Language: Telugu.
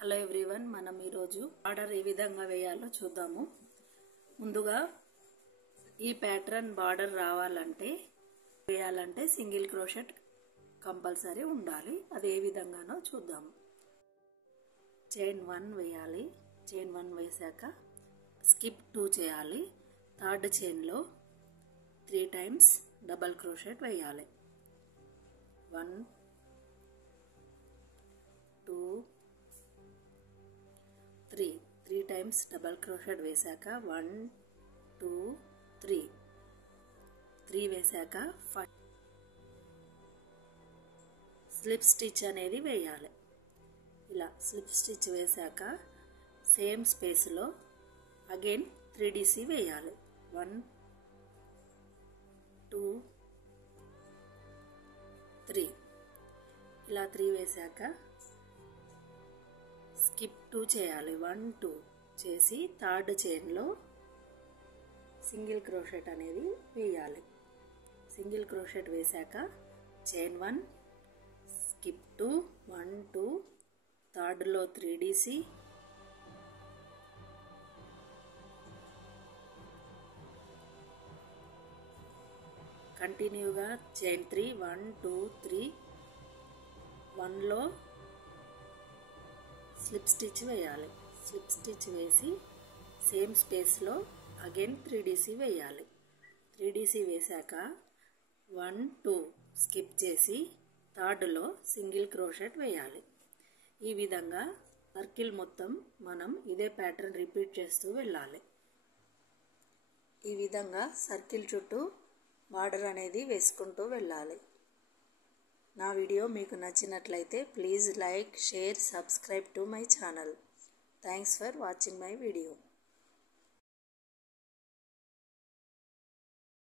హలో ఎవ్రీవన్, మనం ఈరోజు బార్డర్ ఏ విధంగా వేయాలో చూద్దాము. ముందుగా ఈ ప్యాటర్న్ బార్డర్ వేయాలంటే సింగిల్ క్రోషెట్ కంపల్సరీ ఉండాలి. అది ఏ విధంగానో చూద్దాము. చైన్ 1 వేయాలి. చైన్ 1 వేసాక స్కిప్ 2 చేయాలి. థర్డ్ చైన్లో 3 టైమ్స్ డబల్ క్రోషెట్ వేయాలి. 1 2 3 టైమ్స్ డబల్ క్రోషెట్ వేసాక 1 2 3 వేసాక 5 స్లిప్ స్టిచ్ అనేది వేయాలి. ఇలా స్లిప్ స్టిచ్ వేసాక సేమ్ స్పేస్లో అగైన్ 3DC వేయాలి. 1 2 3 ఇలా 3 వేసాక స్కిప్ 2 చేయాలి. 1 2 చేసి థర్డ్ చైన్లో సింగిల్ క్రోషెట్ అనేది వేయాలి. సింగిల్ క్రోషెట్ వేసాక చైన్ 1 స్కిప్ 2 1 2 థర్డ్లో 3DC కంటిన్యూగా చైన్ 3 1 2 3 1లో స్లిప్ స్టిచ్ వేయాలి. స్లిప్ స్టిచ్ వేసి సేమ్ స్పేస్లో అగైన్ 3DC వేయాలి. 3DC వేసాక 1 2 స్కిప్ చేసి థర్డ్లో సింగిల్ క్రోషెట్ వేయాలి. ఈ విధంగా సర్కిల్ మొత్తం మనం ఇదే ప్యాటర్న్ రిపీట్ చేస్తూ వెళ్ళాలి. ఈ విధంగా సర్కిల్ చుట్టూ బార్డర్ అనేది వేసుకుంటూ వెళ్ళాలి. నా వీడియో మీకు నచ్చినట్లయితే please like, share, subscribe to my channel. Thanks for watching my video.